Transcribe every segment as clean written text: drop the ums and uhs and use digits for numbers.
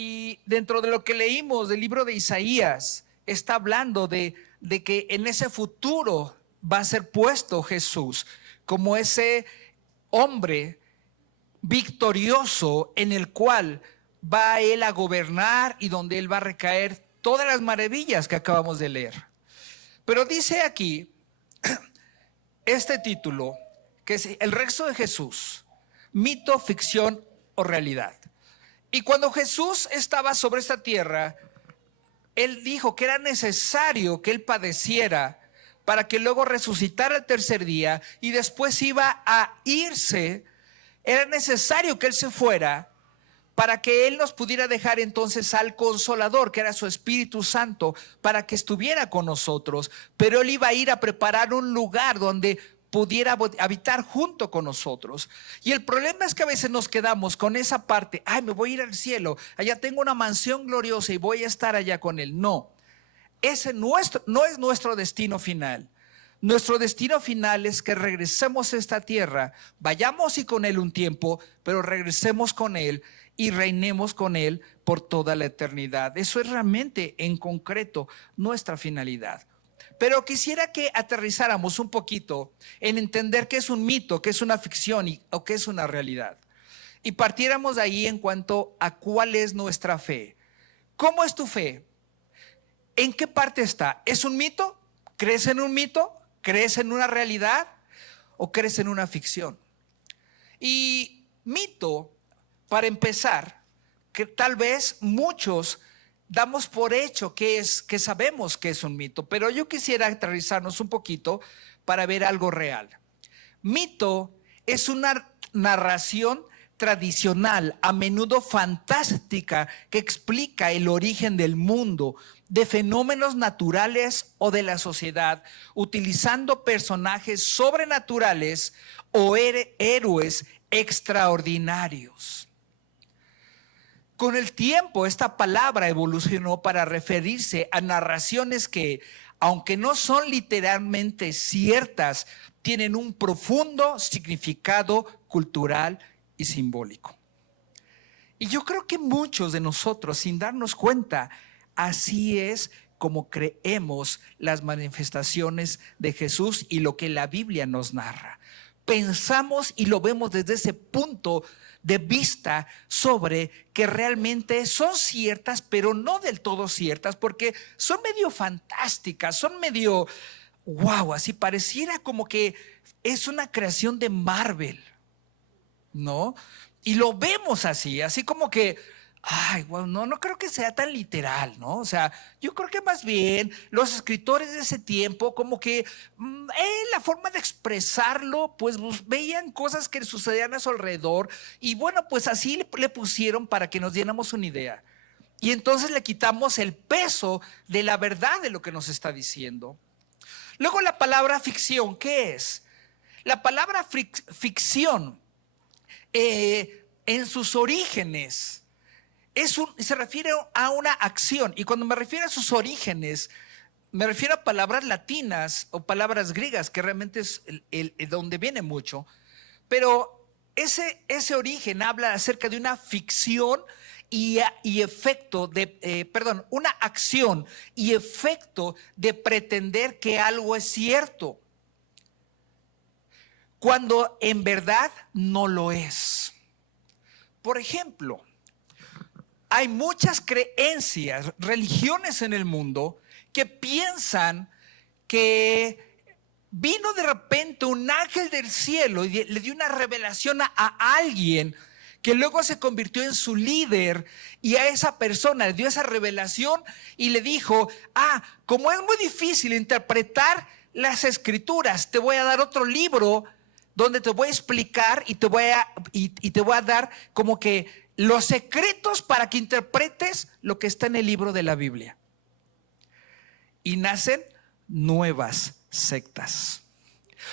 Y dentro de lo que leímos del libro de Isaías, está hablando de que en ese futuro va a ser puesto Jesús como ese hombre victorioso en el cual va él a gobernar y donde él va a recaer todas las maravillas que acabamos de leer. Pero dice aquí este título, que es el regreso de Jesús, mito, ficción o realidad. Y cuando Jesús estaba sobre esta tierra, él dijo que era necesario que él padeciera para que luego resucitara el tercer día y después iba a irse. Era necesario que él se fuera para que él nos pudiera dejar entonces al Consolador, que era su Espíritu Santo, para que estuviera con nosotros. Pero él iba a ir a preparar un lugar donde pudiera habitar junto con nosotros. Y el problema es que a veces nos quedamos con esa parte, ay, me voy a ir al cielo, allá tengo una mansión gloriosa y voy a estar allá con él. No, ese no es nuestro destino final. Nuestro destino final es que regresemos a esta tierra, vayamos y con él un tiempo, pero regresemos con él y reinemos con él por toda la eternidad. Eso es realmente en concreto nuestra finalidad. Pero quisiera que aterrizáramos un poquito en entender qué es un mito, qué es una ficción o qué es una realidad. Y partiéramos de ahí en cuanto a cuál es nuestra fe. ¿Cómo es tu fe? ¿En qué parte está? ¿Es un mito? ¿Crees en un mito? ¿Crees en una realidad? ¿O crees en una ficción? Y mito, para empezar, que tal vez muchos damos por hecho que sabemos que es un mito, pero yo quisiera aterrizarnos un poquito para ver algo real. Mito es una narración tradicional, a menudo fantástica, que explica el origen del mundo, de fenómenos naturales o de la sociedad, utilizando personajes sobrenaturales o héroes extraordinarios. Con el tiempo, esta palabra evolucionó para referirse a narraciones que, aunque no son literalmente ciertas, tienen un profundo significado cultural y simbólico. Y yo creo que muchos de nosotros, sin darnos cuenta, así es como creemos las manifestaciones de Jesús y lo que la Biblia nos narra. Pensamos y lo vemos desde ese punto de vista sobre que realmente son ciertas, pero no del todo ciertas, porque son medio fantásticas, son medio, wow, así pareciera como que es una creación de Marvel, ¿no? Y lo vemos así como que, ay, wow, no creo que sea tan literal, ¿no? O sea, yo creo que más bien los escritores de ese tiempo como que la forma de expresarlo, pues veían cosas que sucedían a su alrededor y bueno, pues así le pusieron para que nos diéramos una idea. Y entonces le quitamos el peso de la verdad de lo que nos está diciendo. Luego la palabra ficción, ¿qué es? La palabra ficción en sus orígenes se refiere a una acción, y cuando me refiero a sus orígenes, me refiero a palabras latinas o palabras griegas, que realmente es donde viene mucho, pero ese origen habla acerca de una ficción y efecto de, una acción y efecto de pretender que algo es cierto, cuando en verdad no lo es. Por ejemplo, hay muchas creencias, religiones en el mundo que piensan que vino de repente un ángel del cielo y le dio una revelación a alguien que luego se convirtió en su líder, y a esa persona le dio esa revelación y le dijo, como es muy difícil interpretar las escrituras, te voy a dar otro libro donde te voy a explicar y te voy a dar como que los secretos para que interpretes lo que está en el libro de la Biblia. Y nacen nuevas sectas.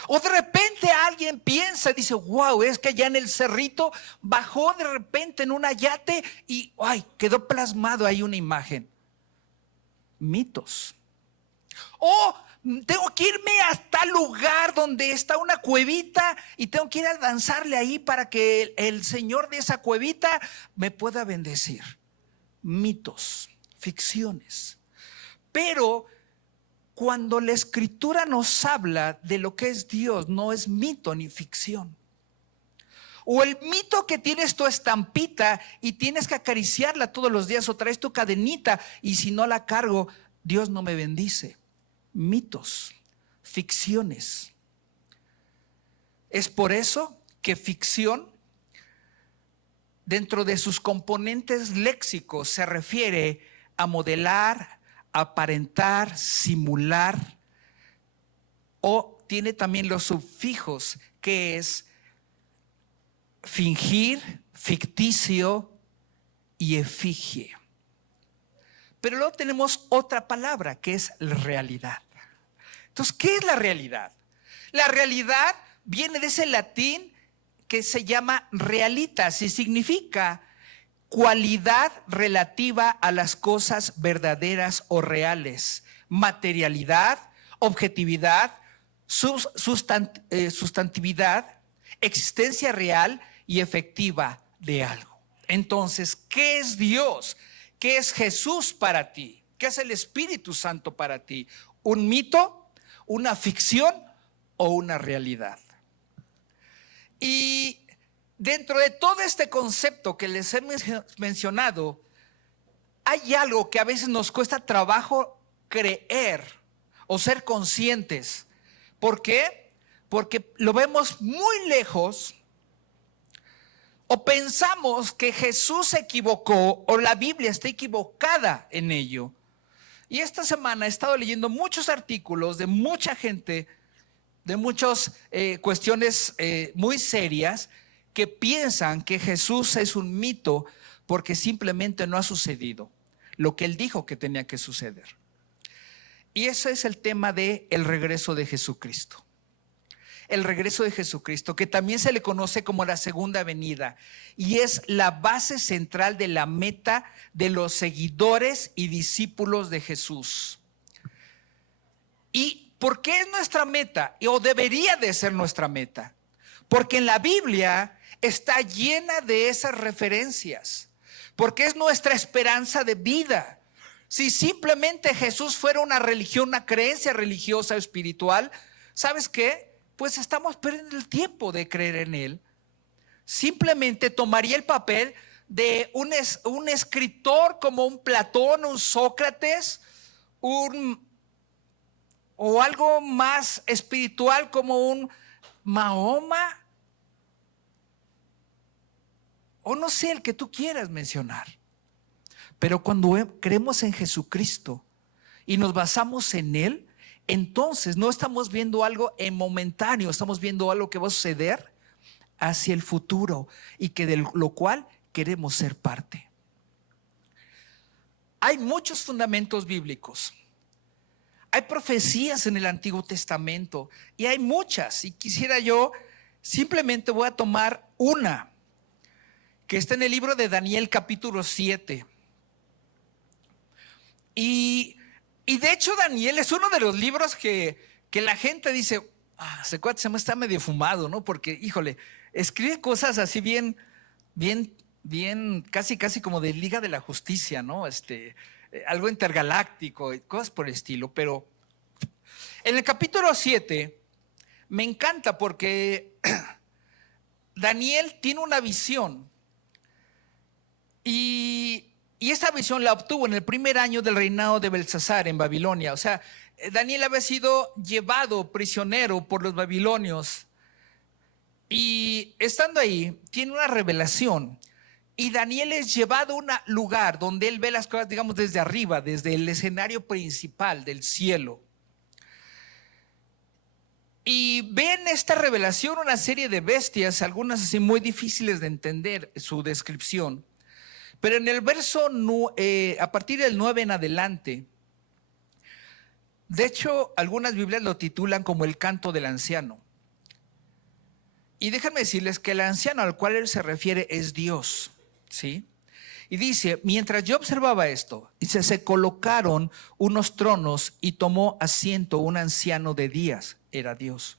O de repente alguien piensa, dice, wow, es que allá en el cerrito bajó de repente en una yate y quedó plasmado ahí una imagen. Mitos. O tengo que irme hasta el lugar donde está una cuevita y tengo que ir a danzarle ahí para que el señor de esa cuevita me pueda bendecir. mitos, ficciones. Pero cuando la Escritura nos habla de lo que es Dios, no es mito ni ficción. O el mito que tienes tu estampita y tienes que acariciarla todos los días, o traes tu cadenita y si no la cargo, Dios no me bendice. Mitos, ficciones. Es por eso que ficción, dentro de sus componentes léxicos, se refiere a modelar, aparentar, simular, o tiene también los sufijos que es fingir, ficticio y efigie. Pero luego tenemos otra palabra que es realidad. Entonces, ¿qué es la realidad? La realidad viene de ese latín que se llama realitas y significa cualidad relativa a las cosas verdaderas o reales, materialidad, objetividad, sustantividad, existencia real y efectiva de algo. Entonces, ¿qué es Dios? ¿Qué es Jesús para ti? ¿Qué es el Espíritu Santo para ti? ¿Un mito, una ficción o una realidad? Y dentro de todo este concepto que les he mencionado, hay algo que a veces nos cuesta trabajo creer o ser conscientes. ¿Por qué? Porque lo vemos muy lejos o pensamos que Jesús se equivocó o la Biblia está equivocada en ello. Y esta semana he estado leyendo muchos artículos de mucha gente, de muchas cuestiones muy serias, que piensan que Jesús es un mito porque simplemente no ha sucedido lo que él dijo que tenía que suceder. Y ese es el tema del regreso de Jesucristo. El regreso de Jesucristo, que también se le conoce como la segunda venida, y es la base central de la meta de los seguidores y discípulos de Jesús. ¿Y por qué es nuestra meta? O debería de ser nuestra meta. Porque en la Biblia está llena de esas referencias. Porque es nuestra esperanza de vida. Si simplemente Jesús fuera una religión, una creencia religiosa o espiritual, ¿sabes qué? Pues estamos perdiendo el tiempo de creer en Él. Simplemente tomaría el papel de un escritor como un Platón, un Sócrates, o algo más espiritual como un Mahoma, o no sé, el que tú quieras mencionar. Pero cuando creemos en Jesucristo y nos basamos en Él, entonces no estamos viendo algo en momentáneo, estamos viendo algo que va a suceder hacia el futuro y que de lo cual queremos ser parte. Hay muchos fundamentos bíblicos. Hay profecías en el Antiguo Testamento y hay muchas. Y quisiera yo, simplemente voy a tomar una que está en el libro de Daniel capítulo 7. Y de hecho Daniel es uno de los libros que la gente dice, ese cuate se me está medio fumado, ¿no? Porque, híjole, escribe cosas así bien, casi como de Liga de la Justicia, ¿no? Algo intergaláctico y cosas por el estilo. Pero en el capítulo 7 me encanta porque Daniel tiene una visión y esta visión la obtuvo en el primer año del reinado de Belsasar en Babilonia. O sea, Daniel había sido llevado prisionero por los babilonios y estando ahí tiene una revelación y Daniel es llevado a un lugar donde él ve las cosas, digamos, desde arriba, desde el escenario principal del cielo. Y ve en esta revelación una serie de bestias, algunas así muy difíciles de entender su descripción. Pero en el verso, a partir del 9 en adelante, de hecho, algunas Biblias lo titulan como el canto del anciano. Y déjenme decirles que el anciano al cual él se refiere es Dios, ¿sí? Y dice, mientras yo observaba esto, se colocaron unos tronos y tomó asiento un anciano de días, era Dios.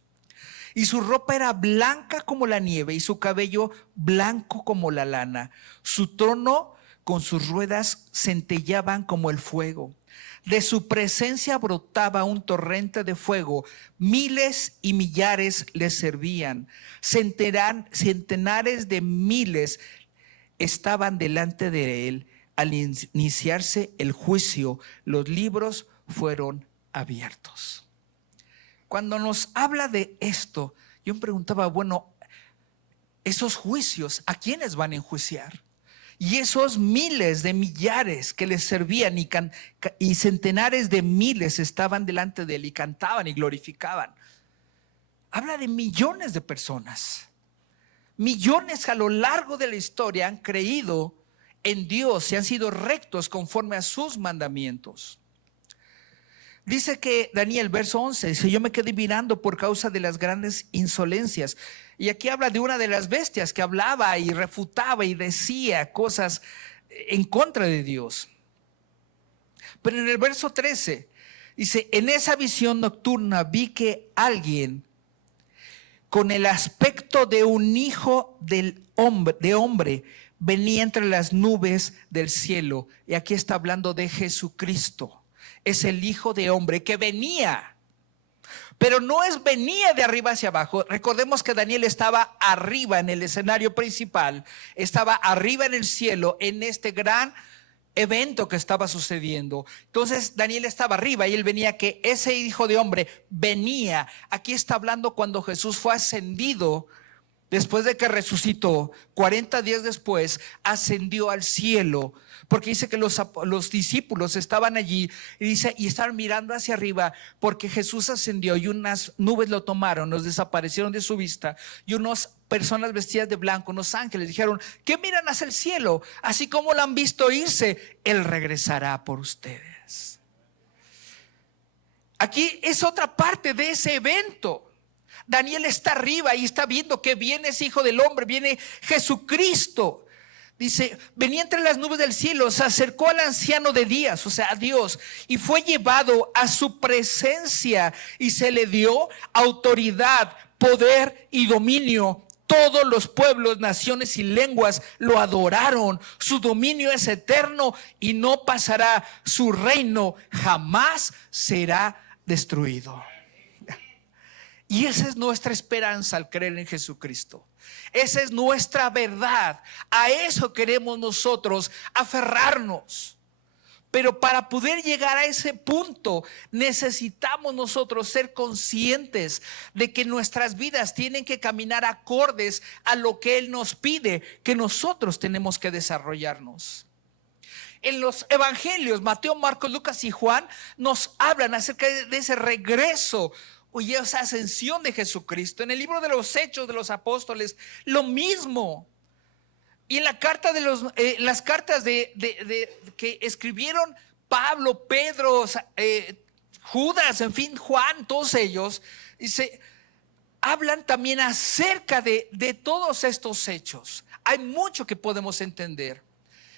Y su ropa era blanca como la nieve y su cabello blanco como la lana. Su trono con sus ruedas centellaban como el fuego. De su presencia brotaba un torrente de fuego. Miles y millares le servían. Centenares de miles estaban delante de él. Al iniciarse el juicio, los libros fueron abiertos. Cuando nos habla de esto, yo me preguntaba, bueno, esos juicios, ¿a quiénes van a enjuiciar? Y esos miles de millares que les servían y centenares de miles estaban delante de él y cantaban y glorificaban. Habla de millones de personas. Millones a lo largo de la historia han creído en Dios y han sido rectos conforme a sus mandamientos. Dice que Daniel, verso 11, dice: yo me quedé mirando por causa de las grandes insolencias. Y aquí habla de una de las bestias que hablaba y refutaba y decía cosas en contra de Dios. Pero en el verso 13 dice: en esa visión nocturna vi que alguien con el aspecto de un hijo de hombre venía entre las nubes del cielo. Y aquí está hablando de Jesucristo. Es el Hijo de Hombre que venía, pero no es venía de arriba hacia abajo. Recordemos que Daniel estaba arriba en el escenario principal, estaba arriba en el cielo en este gran evento que estaba sucediendo. Entonces Daniel estaba arriba y él venía, que ese Hijo de Hombre venía. Aquí está hablando cuando Jesús fue ascendido. Después de que resucitó, 40 días después, ascendió al cielo. Porque dice que los discípulos estaban allí y dice, y estaban mirando hacia arriba, porque Jesús ascendió y unas nubes lo tomaron, nos desaparecieron de su vista, y unas personas vestidas de blanco, unos ángeles, dijeron: ¿qué miran hacia el cielo? Así como lo han visto irse, Él regresará por ustedes. Aquí es otra parte de ese evento. Daniel está arriba y está viendo que viene ese Hijo del Hombre, viene Jesucristo. Dice: venía entre las nubes del cielo, se acercó al anciano de días, o sea, a Dios, y fue llevado a su presencia y se le dio autoridad, poder y dominio. Todos los pueblos, naciones y lenguas lo adoraron. Su dominio es eterno y no pasará. Su reino jamás será destruido. Y esa es nuestra esperanza al creer en Jesucristo. Esa es nuestra verdad. A eso queremos nosotros aferrarnos. Pero para poder llegar a ese punto, necesitamos nosotros ser conscientes de que nuestras vidas tienen que caminar acordes a lo que Él nos pide, que nosotros tenemos que desarrollarnos. En los evangelios, Mateo, Marcos, Lucas y Juan, nos hablan acerca de ese regreso y esa ascensión de Jesucristo. En el libro de los Hechos de los Apóstoles, lo mismo. Y en la carta de las cartas que escribieron Pablo, Pedro, Judas, en fin, Juan, todos ellos, dice, hablan también acerca de todos estos hechos. Hay mucho que podemos entender.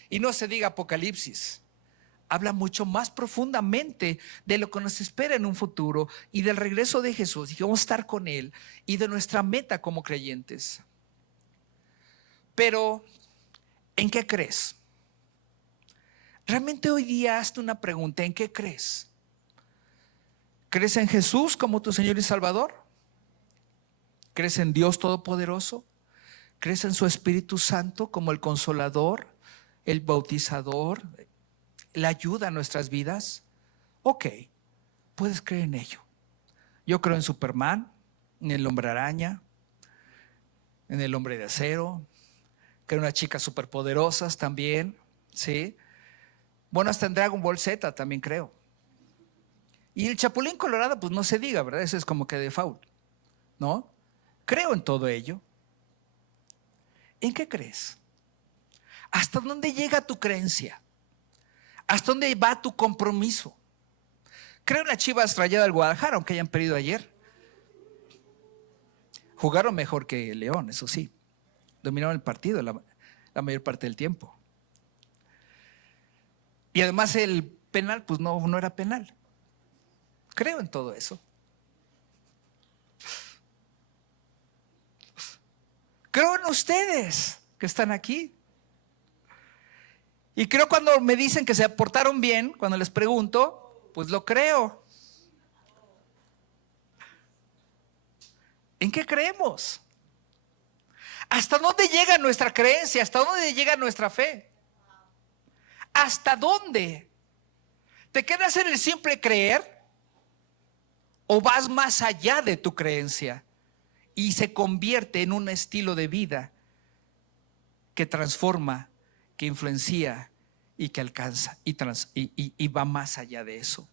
Y no se diga Apocalipsis. Habla mucho más profundamente de lo que nos espera en un futuro y del regreso de Jesús, y que vamos a estar con Él, y de nuestra meta como creyentes. Pero, ¿en qué crees? Realmente hoy día hazte una pregunta: ¿en qué crees? ¿Crees en Jesús como tu Señor y Salvador? ¿Crees en Dios Todopoderoso? ¿Crees en su Espíritu Santo como el Consolador, el Bautizador, la ayuda a nuestras vidas? Ok, puedes creer en ello. Yo creo en Superman, en el Hombre Araña, en el Hombre de Acero. Creo en unas chicas superpoderosas también, ¿sí? Bueno, hasta en Dragon Ball Z también creo. Y el Chapulín Colorado, pues no se diga, ¿verdad? Eso es como que default, ¿no? Creo en todo ello. ¿En qué crees? ¿Hasta dónde llega tu creencia? ¿Hasta dónde va tu compromiso? Creo en las Chivas Rayadas del Guadalajara, aunque hayan perdido ayer. Jugaron mejor que León, eso sí. Dominaron el partido la mayor parte del tiempo. Y además el penal, pues no era penal. Creo en todo eso. Creo en ustedes que están aquí. Y creo cuando me dicen que se portaron bien, cuando les pregunto, pues lo creo. ¿En qué creemos? ¿Hasta dónde llega nuestra creencia? ¿Hasta dónde llega nuestra fe? ¿Hasta dónde? ¿Te quedas en el simple creer? ¿O vas más allá de tu creencia y se convierte en un estilo de vida que transforma, que influencia y que alcanza y va más allá de eso?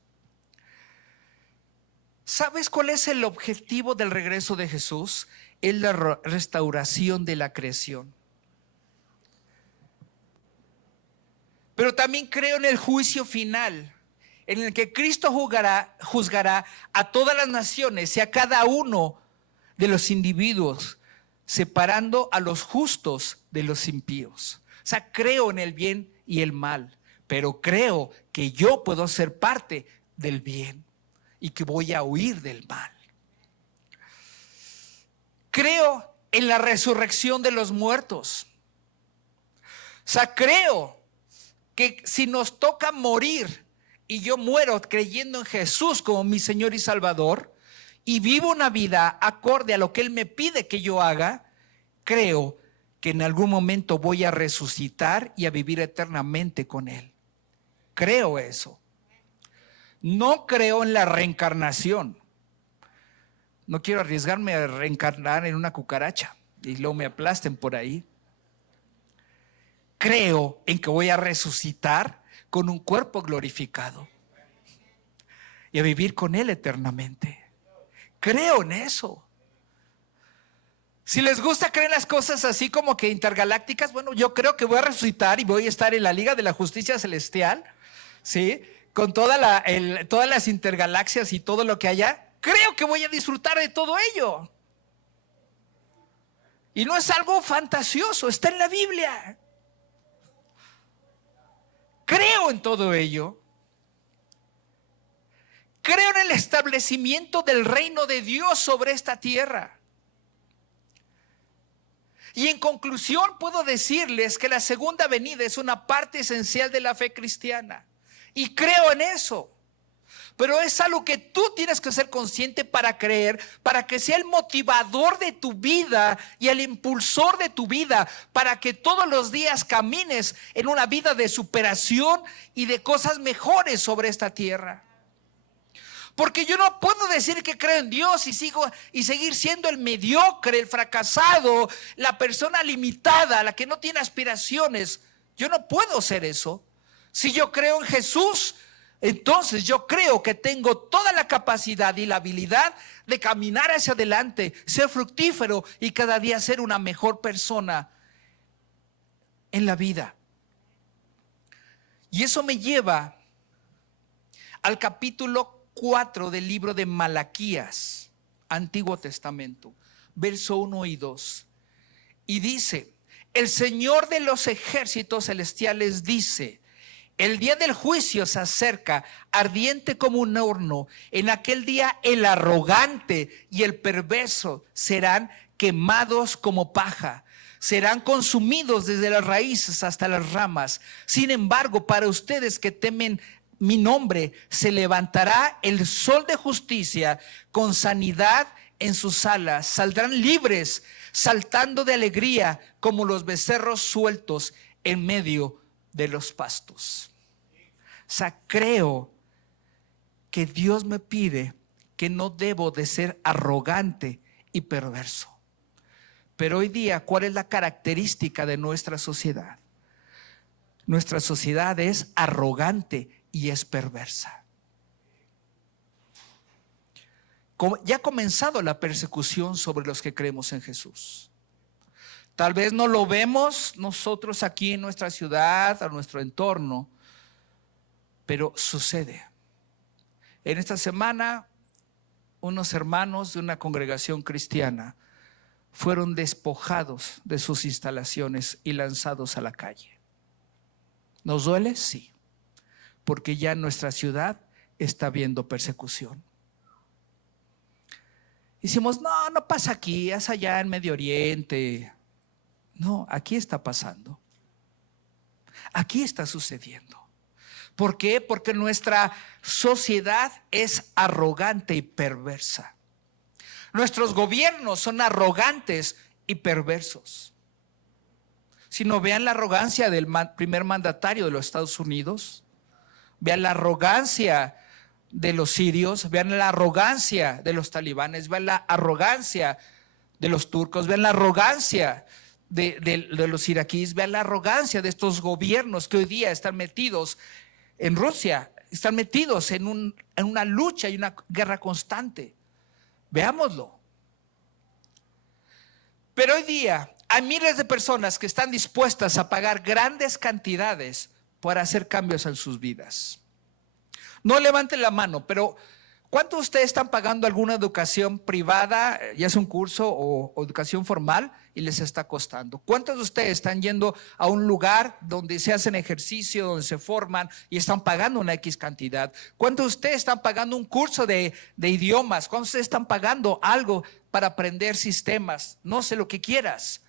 ¿Sabes cuál es el objetivo del regreso de Jesús? Es la restauración de la creación. Pero también creo en el juicio final, en el que Cristo juzgará a todas las naciones y a cada uno de los individuos, separando a los justos de los impíos. O sea, creo en el bien y el mal, pero creo que yo puedo ser parte del bien y que voy a huir del mal. Creo en la resurrección de los muertos. O sea, creo que si nos toca morir y yo muero creyendo en Jesús como mi Señor y Salvador y vivo una vida acorde a lo que Él me pide que yo haga, creo que en algún momento voy a resucitar y a vivir eternamente con Él. Creo eso. No creo en la reencarnación. No quiero arriesgarme a reencarnar en una cucaracha y luego me aplasten por ahí. Creo en que voy a resucitar con un cuerpo glorificado y a vivir con Él eternamente. Creo en eso. Si les gusta creer las cosas así como que intergalácticas, bueno, yo creo que voy a resucitar y voy a estar en la Liga de la Justicia Celestial, ¿sí? Con todas las intergalaxias y todo lo que haya. Creo que voy a disfrutar de todo ello. Y no es algo fantasioso, está en la Biblia. Creo en todo ello. Creo en el establecimiento del reino de Dios sobre esta tierra. Y en conclusión puedo decirles que la segunda venida es una parte esencial de la fe cristiana. Y creo en eso. Pero es algo que tú tienes que ser consciente para creer, para que sea el motivador de tu vida y el impulsor de tu vida, para que todos los días camines en una vida de superación y de cosas mejores sobre esta tierra. Porque yo no puedo decir que creo en Dios y seguir siendo el mediocre, el fracasado, la persona limitada, la que no tiene aspiraciones. Yo no puedo ser eso. Si yo creo en Jesús, entonces yo creo que tengo toda la capacidad y la habilidad de caminar hacia adelante, ser fructífero y cada día ser una mejor persona en la vida. Y eso me lleva al capítulo 4 del libro de Malaquías, Antiguo Testamento, verso 1 y 2. Y dice: el Señor de los ejércitos celestiales dice: el día del juicio se acerca, ardiente como un horno. En aquel día el arrogante y el perverso serán quemados como paja. Serán consumidos desde las raíces hasta las ramas. Sin embargo, para ustedes que temen mi nombre, se levantará el sol de justicia con sanidad en sus alas. Saldrán libres, saltando de alegría como los becerros sueltos en medio de los pastos. O sea, creo que Dios me pide que no debo de ser arrogante y perverso. Pero hoy día, ¿cuál es la característica de nuestra sociedad? Nuestra sociedad es arrogante y es perversa. Ya ha comenzado la persecución sobre los que creemos en Jesús. Tal vez no lo vemos nosotros aquí en nuestra ciudad, a nuestro entorno, pero sucede. En esta semana, unos hermanos de una congregación cristiana fueron despojados de sus instalaciones y lanzados a la calle. ¿Nos duele? Sí, porque ya nuestra ciudad está viendo persecución. Decimos, no pasa aquí, es allá en Medio Oriente. No, aquí está pasando. Aquí está sucediendo. ¿Por qué? Porque nuestra sociedad es arrogante y perversa. Nuestros gobiernos son arrogantes y perversos. Si no, vean la arrogancia del primer mandatario de los Estados Unidos. Vean la arrogancia de los sirios. Vean la arrogancia de los talibanes. Vean la arrogancia de los turcos. Vean la arrogancia de los iraquíes. Vean la arrogancia de estos gobiernos que hoy día están metidos en Rusia. Están metidos en una lucha y una guerra constante. Veámoslo. Pero hoy día hay miles de personas que están dispuestas a pagar grandes cantidades para hacer cambios en sus vidas. No levanten la mano, pero ¿cuántos de ustedes están pagando alguna educación privada, ya sea un curso o educación formal, y les está costando? ¿Cuántos de ustedes están yendo a un lugar donde se hacen ejercicio, donde se forman y están pagando una X cantidad? ¿Cuántos de ustedes están pagando un curso de idiomas? ¿Cuántos de ustedes están pagando algo para aprender sistemas? No sé, lo que quieras.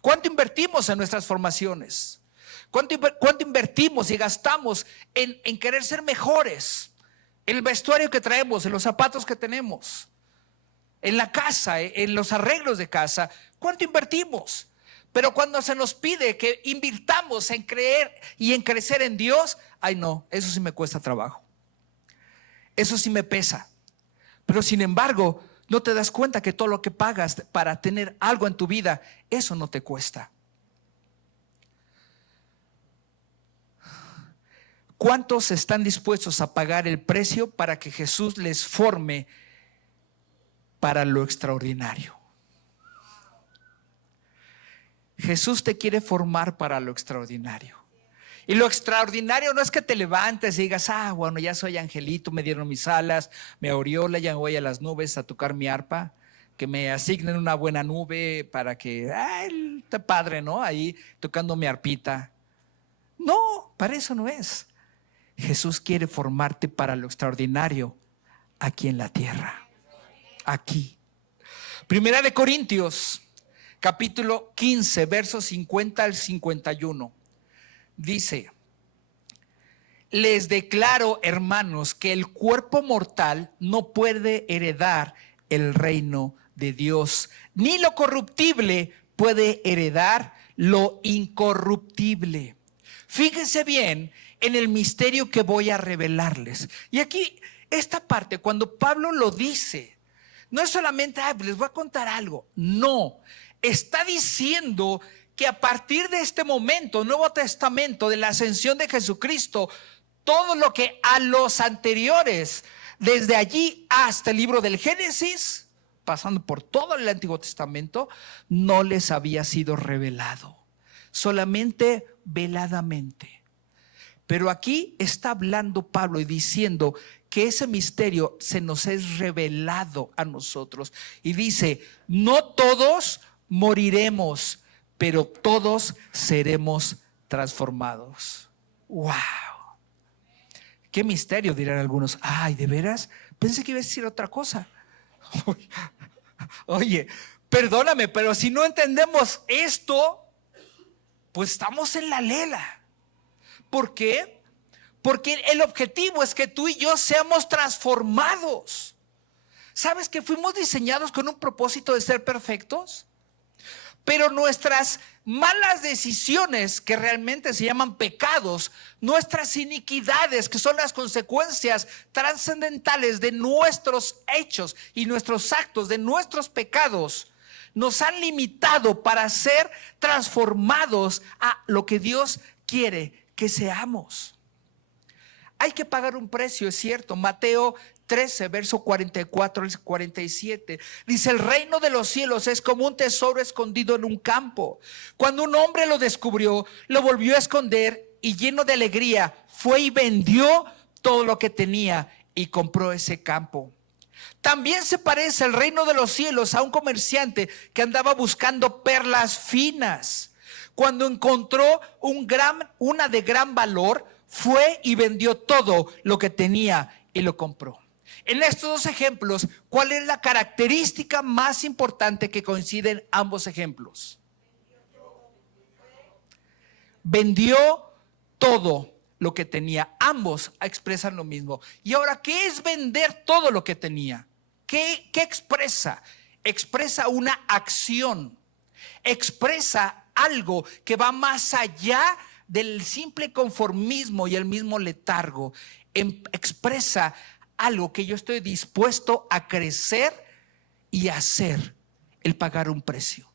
¿Cuánto invertimos en nuestras formaciones? ¿Cuánto invertimos y gastamos en querer ser mejores? En el vestuario que traemos, en los zapatos que tenemos, en la casa, en los arreglos de casa. ¿Cuánto invertimos? Pero cuando se nos pide que invirtamos en creer y en crecer en Dios, ay no, eso sí me cuesta trabajo. Eso sí me pesa. Pero sin embargo, no te das cuenta que todo lo que pagas para tener algo en tu vida, eso no te cuesta. ¿Cuántos están dispuestos a pagar el precio para que Jesús les forme para lo extraordinario? Jesús te quiere formar para lo extraordinario. Y lo extraordinario no es que te levantes y digas, bueno, ya soy angelito, me dieron mis alas, me aureola, ya voy a las nubes a tocar mi arpa, que me asignen una buena nube para que, está padre, ¿no? Ahí tocando mi arpita. No, para eso no es. Jesús quiere formarte para lo extraordinario aquí en la tierra. Aquí. Primera de Corintios, capítulo 15, versos 50 al 51. Dice: les declaro, hermanos, que el cuerpo mortal no puede heredar el reino de Dios, ni lo corruptible puede heredar lo incorruptible. Fíjense bien en el misterio que voy a revelarles. Y aquí, esta parte, cuando Pablo lo dice, no es solamente, les voy a contar algo. No, está diciendo que a partir de este momento, Nuevo Testamento, de la ascensión de Jesucristo, todo lo que a los anteriores, desde allí hasta el libro del Génesis, pasando por todo el Antiguo Testamento, no les había sido revelado, solamente veladamente. Pero aquí está hablando Pablo y diciendo que ese misterio se nos es revelado a nosotros. Y dice, no todos moriremos, pero todos seremos transformados. ¡Wow! ¡Qué misterio!, dirán algunos. ¡Ay, de veras! Pensé que iba a decir otra cosa. Oye, perdóname, pero si no entendemos esto, pues estamos en la lela. ¿Por qué? Porque el objetivo es que tú y yo seamos transformados. ¿Sabes que fuimos diseñados con un propósito de ser perfectos? Pero nuestras malas decisiones, que realmente se llaman pecados, nuestras iniquidades, que son las consecuencias trascendentales de nuestros hechos y nuestros actos, de nuestros pecados, nos han limitado para ser transformados a lo que Dios quiere que seamos. Hay que pagar un precio, es cierto. Mateo 13, verso 44 al 47. Dice: el reino de los cielos es como un tesoro escondido en un campo. Cuando un hombre lo descubrió, lo volvió a esconder y lleno de alegría fue y vendió todo lo que tenía y compró ese campo. También se parece el reino de los cielos a un comerciante que andaba buscando perlas finas. Cuando encontró una de gran valor, fue y vendió todo lo que tenía y lo compró. En estos dos ejemplos, ¿cuál es la característica más importante que coincide en ambos ejemplos? Vendió todo lo que tenía. Ambos expresan lo mismo. Y ahora, ¿qué es vender todo lo que tenía? ¿Qué expresa? Expresa una acción, expresa algo que va más allá del simple conformismo y el mismo letargo. Expresa algo que yo estoy dispuesto a crecer y hacer, el pagar un precio.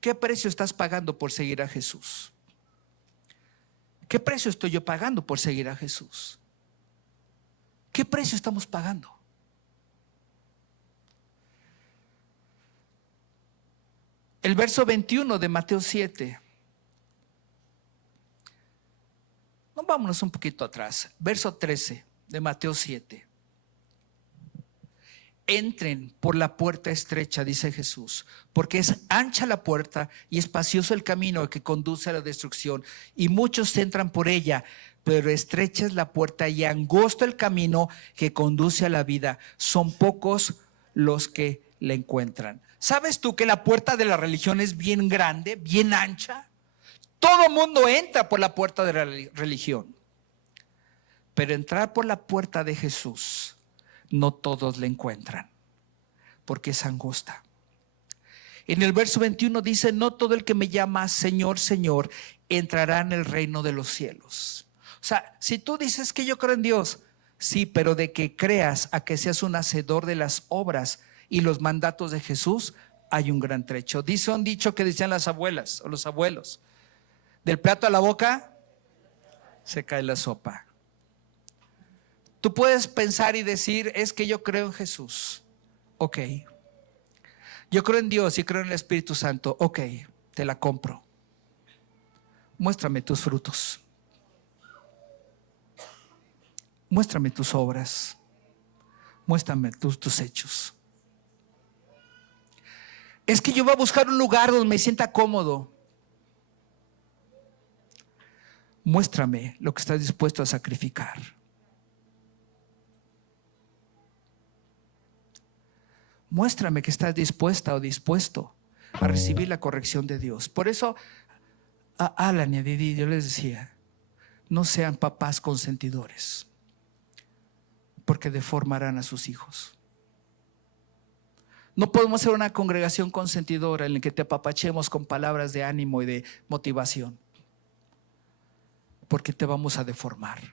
¿Qué precio estás pagando por seguir a Jesús? ¿Qué precio estoy yo pagando por seguir a Jesús? ¿Qué precio estamos pagando? El verso 21 de Mateo 7. No, vámonos un poquito atrás. Verso 13 de Mateo 7. Entren por la puerta estrecha, dice Jesús, porque es ancha la puerta y espacioso el camino que conduce a la destrucción, y muchos entran por ella, pero estrecha es la puerta y angosto el camino que conduce a la vida. Son pocos los que la encuentran. ¿Sabes tú que la puerta de la religión es bien grande, bien ancha? Todo mundo entra por la puerta de la religión, pero entrar por la puerta de Jesús, no todos la encuentran, porque es angosta. En el verso 21 dice: no todo el que me llama Señor, Señor, entrará en el reino de los cielos. O sea, si tú dices que yo creo en Dios, sí, pero de que creas a que seas un hacedor de las obras y los mandatos de Jesús, hay un gran trecho. Dice un dicho que decían las abuelas o los abuelos: del plato a la boca se cae la sopa. Tú puedes pensar y decir: es que yo creo en Jesús. Ok. Yo creo en Dios y creo en el Espíritu Santo. Ok, te la compro. Muéstrame tus frutos. Muéstrame tus obras. Muéstrame tus hechos. Es que yo voy a buscar un lugar donde me sienta cómodo. Muéstrame lo que estás dispuesto a sacrificar. Muéstrame que estás dispuesta o dispuesto a recibir la corrección de Dios. Por eso a Alan y a Didi yo les decía: no sean papás consentidores, porque deformarán a sus hijos. No podemos ser una congregación consentidora en la que te apapachemos con palabras de ánimo y de motivación, porque te vamos a deformar.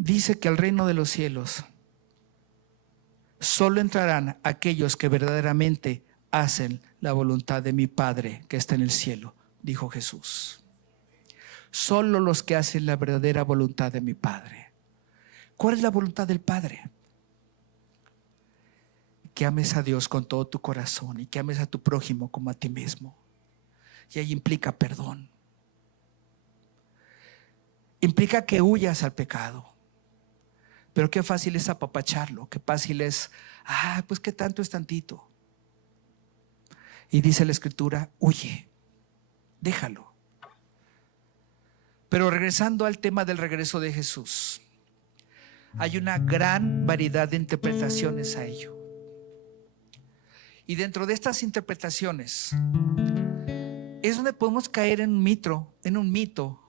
Dice que al reino de los cielos solo entrarán aquellos que verdaderamente hacen la voluntad de mi Padre que está en el cielo, dijo Jesús. Solo los que hacen la verdadera voluntad de mi Padre. ¿Cuál es la voluntad del Padre? Que ames a Dios con todo tu corazón y que ames a tu prójimo como a ti mismo. Y ahí implica perdón. Implica que huyas al pecado. Pero qué fácil es apapacharlo, qué fácil es: pues qué tanto es tantito. Y dice la Escritura: huye, déjalo. Pero regresando al tema del regreso de Jesús, hay una gran variedad de interpretaciones a ello. Y dentro de estas interpretaciones es donde podemos caer en un mito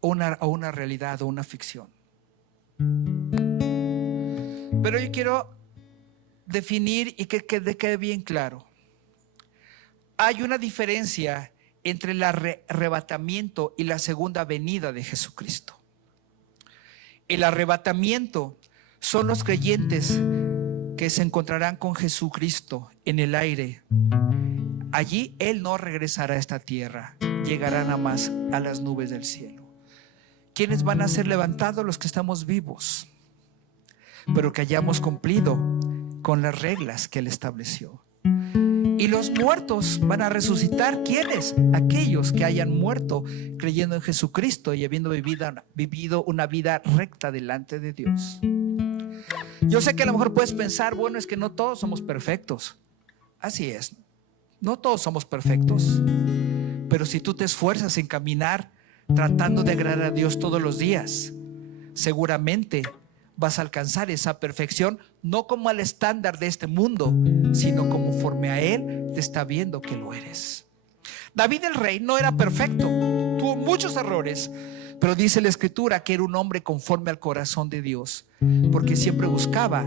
o una realidad o una ficción. Pero yo quiero definir y que quede bien claro. Hay una diferencia entre el arrebatamiento y la segunda venida de Jesucristo. El arrebatamiento son los creyentes que se encontrarán con Jesucristo en el aire. Allí Él no regresará a esta tierra, llegará nada más a las nubes del cielo. ¿Quiénes van a ser levantados? Los que estamos vivos, pero que hayamos cumplido con las reglas que Él estableció. Y los muertos van a resucitar. ¿Quiénes? Aquellos que hayan muerto creyendo en Jesucristo y habiendo vivido una vida recta delante de Dios. Yo sé que a lo mejor puedes pensar: bueno, es que no todos somos perfectos. Así es, no todos somos perfectos. Pero si tú te esfuerzas en caminar tratando de agradar a Dios todos los días, seguramente vas a alcanzar esa perfección, no como al estándar de este mundo, sino conforme a Él te está viendo que lo eres. David el rey no era perfecto, tuvo muchos errores, pero dice la escritura que era un hombre conforme al corazón de Dios, porque siempre buscaba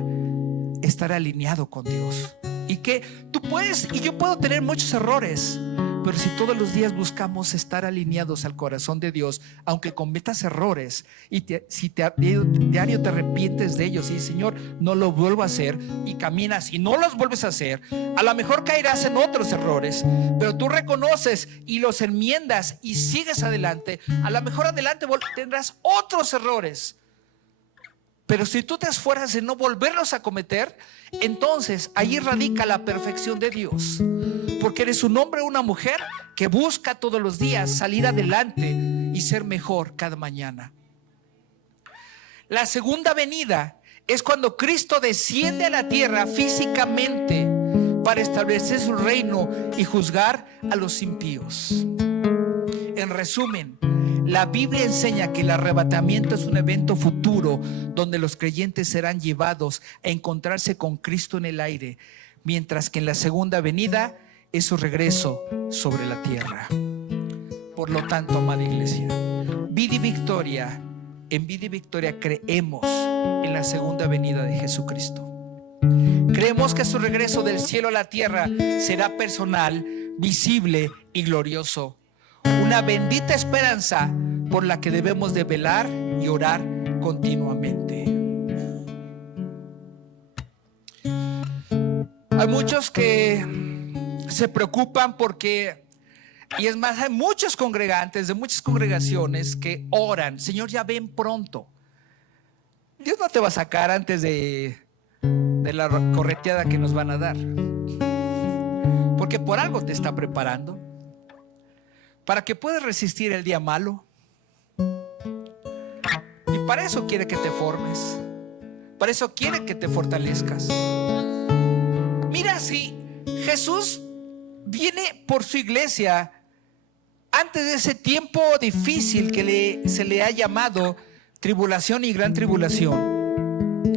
estar alineado con Dios. Y que tú puedes y yo puedo tener muchos errores, pero si todos los días buscamos estar alineados al corazón de Dios, aunque cometas errores y si diario te arrepientes de ellos y dices, Señor, no lo vuelvo a hacer, y caminas y no los vuelves a hacer, a lo mejor caerás en otros errores, pero tú reconoces y los enmiendas y sigues adelante. A lo mejor adelante tendrás otros errores, pero si tú te esfuerzas en no volverlos a cometer, entonces ahí radica la perfección de Dios, porque eres un hombre o una mujer que busca todos los días salir adelante y ser mejor cada mañana. La segunda venida es cuando Cristo desciende a la tierra físicamente para establecer su reino y juzgar a los impíos. En resumen, la Biblia enseña que el arrebatamiento es un evento futuro donde los creyentes serán llevados a encontrarse con Cristo en el aire, mientras que en la segunda venida es su regreso sobre la tierra. Por lo tanto, amada iglesia, Vida y Victoria, en Vida y Victoria creemos en la segunda venida de Jesucristo. Creemos que su regreso del cielo a la tierra será personal, visible y glorioso. Una bendita esperanza por la que debemos de velar y orar continuamente. Hay muchos que se preocupan porque, y es más, hay muchos congregantes de muchas congregaciones que oran, Señor, ya ven pronto. Dios no te va a sacar antes de la correteada que nos van a dar, porque por algo te está preparando, para que puedas resistir el día malo. Y para eso quiere que te formes, para eso quiere que te fortalezcas. Mira, si Jesús viene por su iglesia antes de ese tiempo difícil que se le ha llamado tribulación y gran tribulación,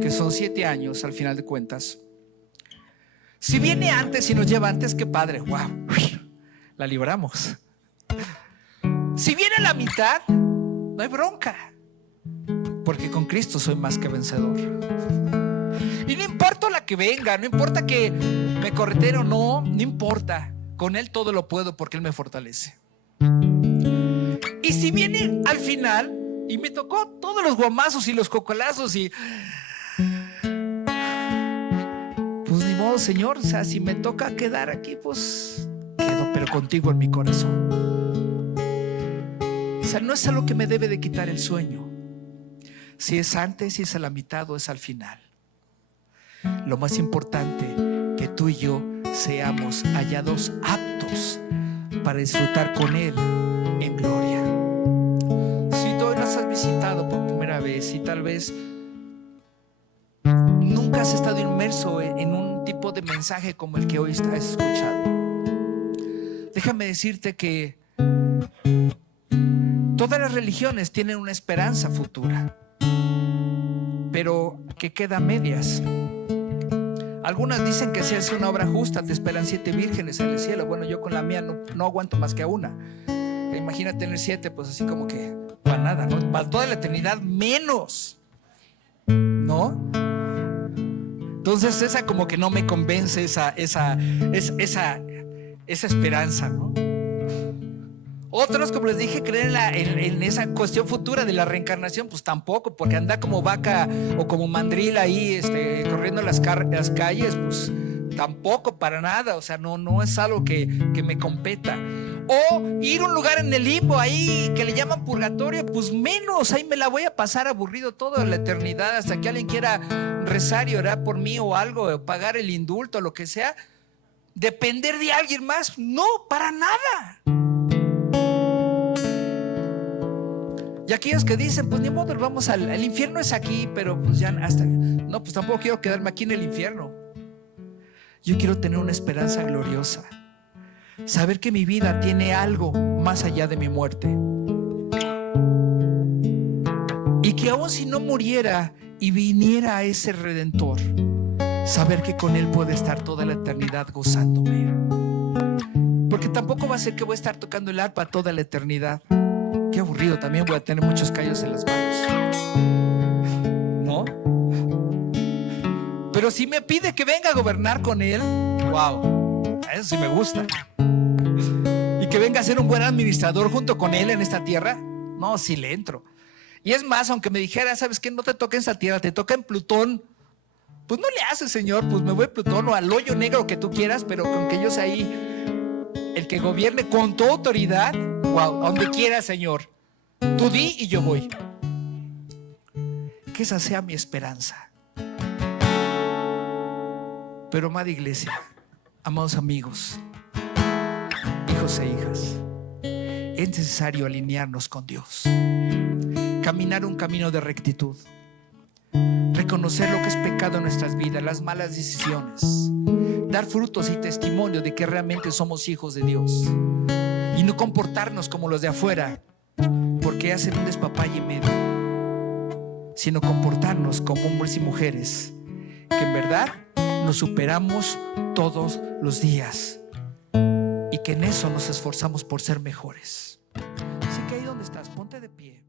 que son 7 años al final de cuentas. Si viene antes y nos lleva antes, qué padre, wow, la libramos. Si viene a la mitad, no hay bronca, porque con Cristo soy más que vencedor. Y no importa la que venga, no importa que me correteen o no, no importa, con Él todo lo puedo porque Él me fortalece. Y si viene al final y me tocó todos los guamazos y los cocolazos y pues ni modo, Señor, o sea, si me toca quedar aquí, pues quedo, pero contigo en mi corazón. O sea, no es algo que me debe de quitar el sueño. Si es antes, si es a la mitad o es al final. Lo más importante, que tú y yo seamos hallados aptos para disfrutar con Él en gloria. Si tú hoy nos has visitado por primera vez y tal vez nunca has estado inmerso en un tipo de mensaje como el que hoy has escuchado, déjame decirte que todas las religiones tienen una esperanza futura, pero que queda a medias. Algunas dicen que si haces una obra justa te esperan 7 vírgenes en el cielo. Bueno, yo con la mía no aguanto más que a una. Imagina tener 7, pues así como que para nada, ¿no? Para toda la eternidad menos, ¿no? Entonces esa como que no me convence, esa esperanza, ¿no? Otros, como les dije, creen en esa cuestión futura de la reencarnación, pues tampoco, porque andar como vaca o como mandril ahí corriendo las calles, pues tampoco, para nada. O sea, no es algo que me competa. O ir a un lugar en el limbo ahí que le llaman purgatorio, pues menos, ahí me la voy a pasar aburrido toda la eternidad hasta que alguien quiera rezar y orar por mí o algo, o pagar el indulto o lo que sea. Depender de alguien más, no, para nada. Y aquellos que dicen, pues ni modo, vamos el infierno es aquí, pero pues ya hasta, no, pues tampoco quiero quedarme aquí en el infierno. Yo quiero tener una esperanza gloriosa, saber que mi vida tiene algo más allá de mi muerte, y que aun si no muriera y viniera a ese Redentor, saber que con Él puedo estar toda la eternidad gozándome. Porque tampoco va a ser que voy a estar tocando el arpa toda la eternidad? Qué aburrido, también voy a tener muchos callos en las manos, ¿no? Pero si me pide que venga a gobernar con él, wow, eso sí me gusta. Y que venga a ser un buen administrador junto con él en esta tierra, no, sí le entro. Y es más, aunque me dijera, ¿sabes qué? No te toca en esta tierra, te toca en Plutón. Pues no le haces, Señor, pues me voy a Plutón o al hoyo negro que tú quieras, pero con que yo sea ahí el que gobierne con tu autoridad, wow, a donde quieras, Señor. Tú di y yo voy. Que esa sea mi esperanza. Pero amada iglesia, amados amigos, hijos e hijas, es necesario alinearnos con Dios, caminar un camino de rectitud, reconocer lo que es pecado en nuestras vidas, las malas decisiones, dar frutos y testimonio de que realmente somos hijos de Dios y no comportarnos como los de afuera porque hacen un despapalle y medio, sino comportarnos como hombres y mujeres que en verdad nos superamos todos los días y que en eso nos esforzamos por ser mejores. Así que ahí donde estás, ponte de pie.